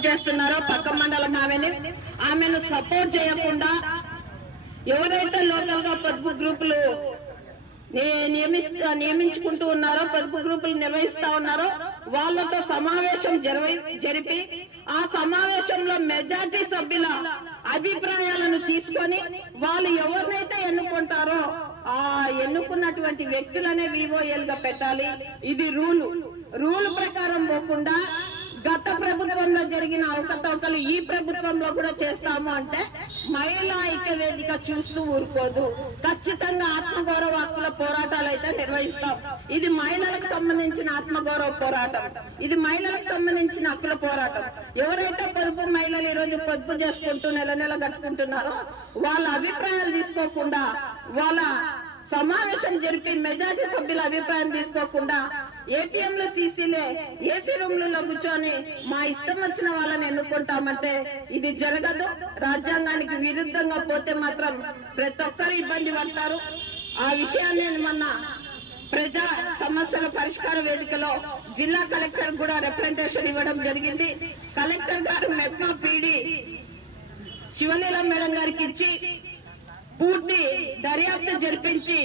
Support చేస్తున్నారో పక్క మండలం ఆమెను సపోర్ట్ చేయకుండా ఎవరైతే లోకల్ గా పొదుపు గ్రూపులు నియమించుకుంటూ ఉన్నారో, పొదుపు గ్రూపులు నిర్వహిస్తా ఉన్నారో వాళ్ళతో సమావేశం జరిపి ఆ సమావేశంలో మెజార్టీ సభ్యుల అభిప్రాయాలను తీసుకొని వాళ్ళు ఎవరినైతే ఎన్నుకుంటారో ఆ ఎన్నుకున్నటువంటి వ్యక్తులనే VOL గా పెట్టాలి. ఇది రూల్ ప్రకారం పోకుండా గత ప్రభుత్వంలో జరిగిన అవకతవకలు ఈ ప్రభుత్వంలో కూడా చేస్తాము అంటే మహిళా ఐక్య వేదిక చూస్తూ ఊరుకోదు. ఖచ్చితంగా ఆత్మగౌరవ హక్కుల పోరాటాలు అయితే నిర్వహిస్తాం. ఇది మహిళలకు సంబంధించిన ఆత్మగౌరవ పోరాటం, ఇది మహిళలకు సంబంధించిన హక్కుల పోరాటం. ఎవరైతే పొదుపు మహిళలు ఈ రోజు పొదుపు చేసుకుంటూ నెల కట్టుకుంటున్నారో వాళ్ళ అభిప్రాయాలు తీసుకోకుండా, వాళ్ళ సమావేశం జరిపి మెజార్టీ సభ్యుల అభిప్రాయం తీసుకోకుండా APMలు CCలే AC రూమ్లలో కూర్చొని మా ఇష్టం వచ్చిన వాళ్ళని ఎన్నుకుంటామంటే ఇది జరగదు. రాజ్యాంగానికి విరుద్ధంగా పోతే మాత్రం ప్రతి ఒక్కరు ఇబ్బంది పడతారు. ఆ విషయాన్ని మొన్న ప్రజా సమస్యల పరిష్కార వేదికలో జిల్లా కలెక్టర్ కూడా రిప్రజెంటేషన్ ఇవ్వడం జరిగింది. కలెక్టర్ గారు మెప్మా PD శివలీల మేడం గారికి ఇచ్చి పూర్తి దర్యాప్తు జరిపించి